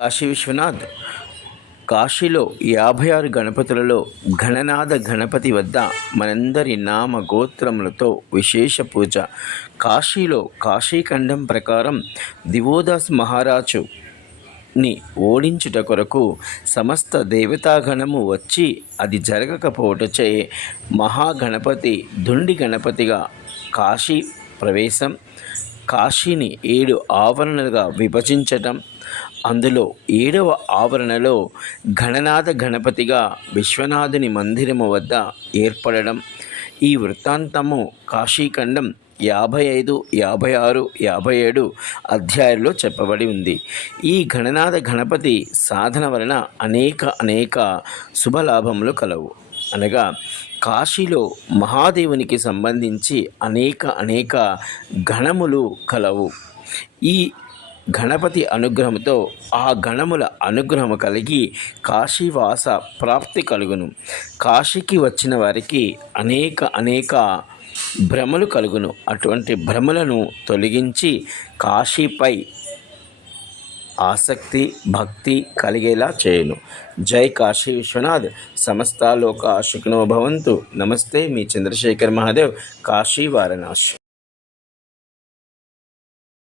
కాశీ విశ్వనాథ్ కాశీలో 56 గణపతులలో గణనాథ గణపతి వద్ద మనందరి నామ గోత్రములతో విశేష పూజ. కాశీలో కాశీఖండం ప్రకారం దివోదాస్ మహారాజుని ఓడించుట కొరకు సమస్త దేవతాగణము వచ్చి అది జరగకపోవటచే మహాగణపతి దుండి గణపతిగా కాశీ ప్రవేశం, కాశీని 7 ఆవరణలుగా విభజించటం, అందులో 7వ ఆవరణలో గణనాథ గణపతిగా విశ్వనాథుని మందిరము వద్ద ఏర్పడడం. ఈ వృత్తాంతము కాశీఖండం 55, 56, 57 అధ్యాయాల్లో చెప్పబడి ఉంది. ఈ గణనాథ గణపతి సాధన వలన అనేక శుభలాభములు కలవు. అనగా కాశీలో మహాదేవునికి సంబంధించి అనేక గణములు కలవు. ఈ గణపతి అనుగ్రహంతో ఆ గణముల అనుగ్రహము కలిగి కాశీవాస ప్రాప్తి కలుగును. కాశీకి వచ్చిన వారికి అనేక భ్రమలు కలుగును. అటువంటి భ్రమలను తొలగించి కాశీపై ఆసక్తి, భక్తి కలిగేలా చేయును. జై కాశీ విశ్వనాథ్. సమస్త లోకా సుఖినో భవంతు. నమస్తే, మీ చంద్రశేఖర్ మహాదేవ్, కాశీ వారణాసి.